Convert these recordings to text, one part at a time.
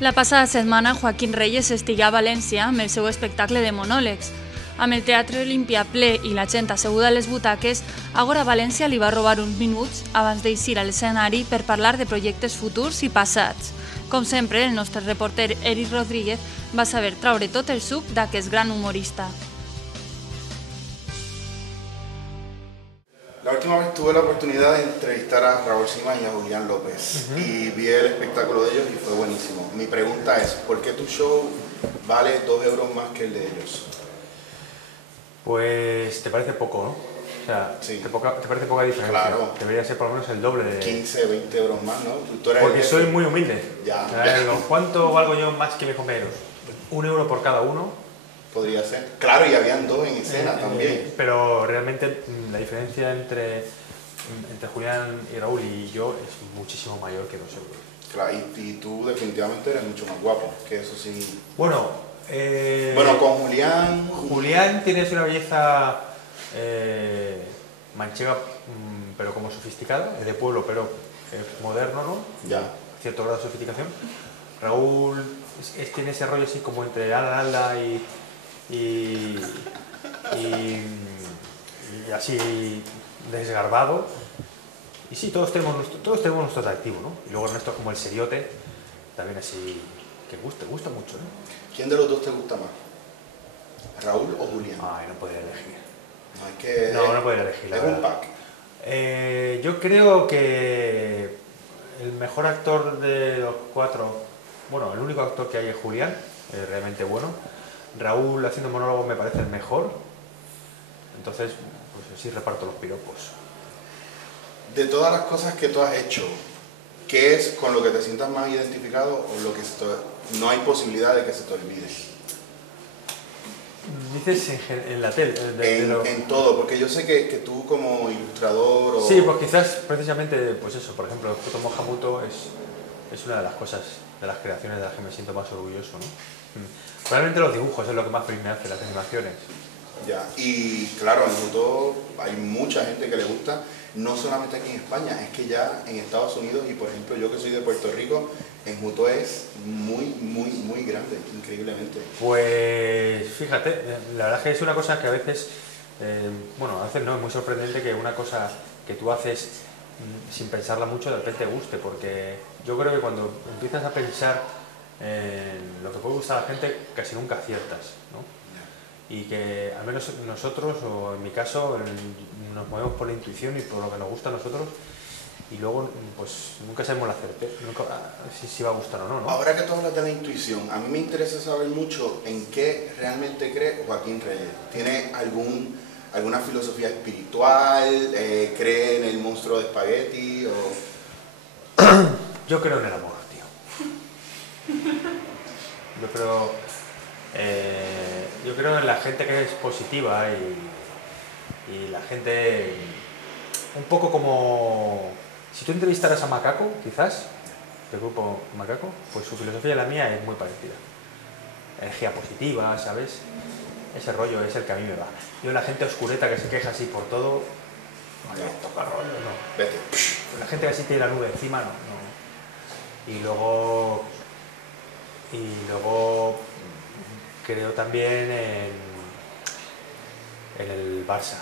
La passada setmana, Joaquín Reyes estigué a València amb el seu espectacle de monòlegs. Amb el Teatre Olímpia ple i la gent asseguda a les butaques, Agora València li va robar uns minuts abans d'eixir a l'escenari per parlar de projectes futurs i passats. Com sempre, el nostre reporter Eric Rodríguez va saber traure tot el suc d'aquest gran humorista. La última vez tuve la oportunidad de entrevistar a Raúl Sima y a Julián López y vi el espectáculo de ellos y fue buenísimo. Mi pregunta es, ¿por qué tu show vale 2 euros más que el de ellos? Pues te parece poco, ¿no? O sea, sí. te parece poca diferencia. Claro. Debería ser por lo menos el doble de... 15, 20 euros más, ¿no? Tú eres Porque soy muy humilde. Ya. O sea, digo, ¿cuánto valgo yo más que mis compañeros? 1 euro por cada uno. Podría ser. Claro, y habían 2 en escena también. Pero realmente la diferencia entre Julián y Raúl y yo es muchísimo mayor que 2 euros. Claro, y tú definitivamente eres mucho más guapo, que eso sí. Bueno, con Julián... Julián tienes una belleza manchega, pero como sofisticada, es de pueblo, pero es moderno, ¿no? Ya. Cierto grado de sofisticación. Raúl tiene ese rollo así como entre Alda y así desgarbado. Y sí, todos tenemos nuestro atractivo, ¿no? Y luego Ernesto es como el seriote, también así, que gusta mucho, ¿no? ¿Quién de los dos te gusta más? ¿Raúl o Julián? Ay, no podría elegir. No, es que... No podría elegir, la es verdad. un pack. Yo creo que el mejor actor de los 4, bueno, el único actor que hay es Julián, es realmente bueno. Raúl haciendo monólogo me parece el mejor, entonces pues así reparto los piropos. De todas las cosas que tú has hecho, ¿qué es con lo que te sientas más identificado o lo que no hay posibilidad de que se te olvide? Dices en la tele, en todo, porque yo sé que tú como ilustrador o... Sí, pues quizás precisamente, pues eso, por ejemplo, Puto Mojamuto es una de las cosas, de las creaciones de las que me siento más orgulloso, ¿no? Realmente los dibujos es lo que más feliz me hace, las animaciones. Ya, y claro, en Muto hay mucha gente que le gusta, no solamente aquí en España, es que ya en Estados Unidos, y por ejemplo yo que soy de Puerto Rico, en Muto es muy grande, increíblemente. Pues fíjate, la verdad es que es una cosa que a veces, a veces no, es muy sorprendente que una cosa que tú haces sin pensarla mucho de repente guste, porque yo creo que cuando empiezas a pensar en lo que puede gustar a la gente, casi nunca aciertas, ¿no? Y que al menos nosotros, o en mi caso, nos movemos por la intuición y por lo que nos gusta a nosotros, y luego pues nunca sabemos la certeza, si va a gustar o no, ¿no? Ahora que tú hablas de la intuición, a mí me interesa saber mucho en qué realmente cree Joaquín Reyes. ¿Tiene alguna filosofía espiritual? ¿Cree en el monstruo de espagueti? O... Yo creo en el amor, tío. Yo creo en la gente que es positiva y la gente un poco como... Si tú entrevistaras a Macaco, quizás, del grupo Macaco, pues su filosofía y la mía es muy parecida. Energía positiva, ¿sabes? Ese rollo es el que a mí me va. Yo la gente oscureta que se queja así por todo, no le toca rollo, no. Vete. La gente que así tiene la nube encima, no. Y luego creo también en el Barça.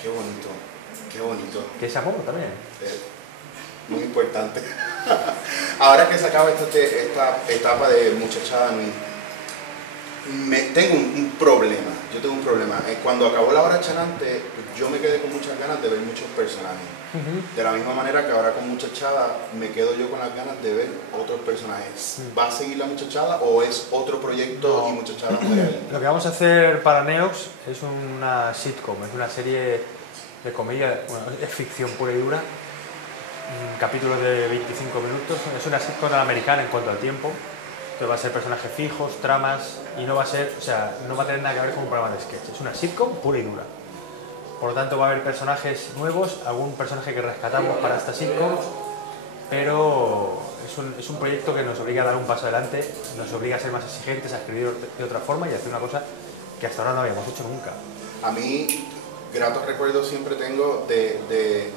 Qué bonito, qué bonito. Que es amor también. Muy importante. Ahora que se acaba esta etapa de muchachada, tengo un problema. Yo tengo un problema. Cuando acabó La Hora Chanante, yo me quedé con muchas ganas de ver muchos personajes. De la misma manera que ahora con Muchachada me quedo yo con las ganas de ver otros personajes. ¿Va a seguir la Muchachada o es otro proyecto No. y Muchachada muere ahí? Lo que vamos a hacer para Neox es una sitcom, es una serie de comedia, bueno, es ficción pura y dura, capítulos de 25 minutos, es una sitcom americana en cuanto al tiempo, que va a ser personajes fijos, tramas, y no va a tener nada que ver con un programa de sketch, es una sitcom pura y dura. Por lo tanto va a haber personajes nuevos, algún personaje que rescatamos para esta sitcom, pero es un proyecto que nos obliga a dar un paso adelante, nos obliga a ser más exigentes, a escribir de otra forma y a hacer una cosa que hasta ahora no habíamos hecho nunca. A mí, gratos recuerdos siempre tengo de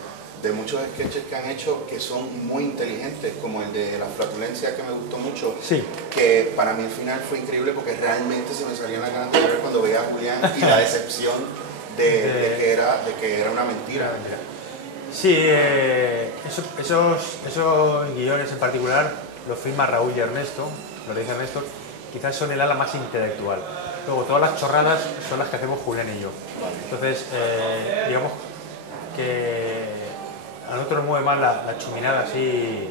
de muchos sketches que han hecho que son muy inteligentes, como el de la flatulencia, que me gustó mucho, Sí. que para mí al final fue increíble porque realmente se me salían las ganas de llorar cuando veía a Julián y la decepción de que era una mentira. Sí, esos guiones en particular los firma Raúl y Ernesto, lo dice Ernesto, quizás son el ala más intelectual. Luego todas las chorradas son las que hacemos Julián y yo. Entonces, digamos que a nosotros nos mueve más la chuminada así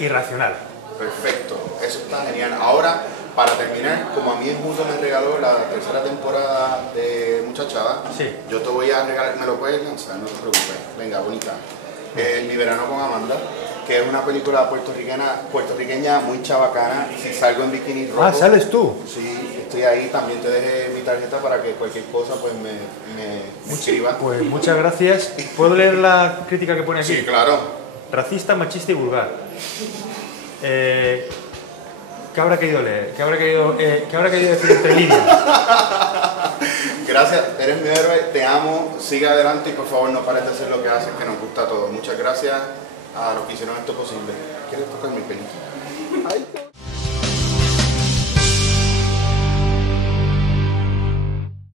irracional. Perfecto, eso está genial. Ahora, para terminar, como a mí en junio me regaló la tercera temporada de Muchachada, Sí. yo te voy a regalar, me lo puedes lanzar, no te preocupes. Venga, bonita. Mi verano con Amanda, que es una película puertorriqueña muy chabacana. Si salgo en bikini rojo. Ah, ¿sales tú? Sí, estoy ahí. También te dejé mi tarjeta para que cualquier cosa pues me escribas. Pues muchas gracias. ¿Puedo leer la crítica que pone aquí? Sí, claro. Racista, machista y vulgar. ¿Qué habrá querido leer? ¿Qué habrá querido decir entre líneas? Gracias, eres mi héroe, te amo, sigue adelante y por favor no pares de hacer lo que haces, que nos gusta a todos. Muchas gracias a los que hicieron esto posible. ¿Quieres tocar mi pelito?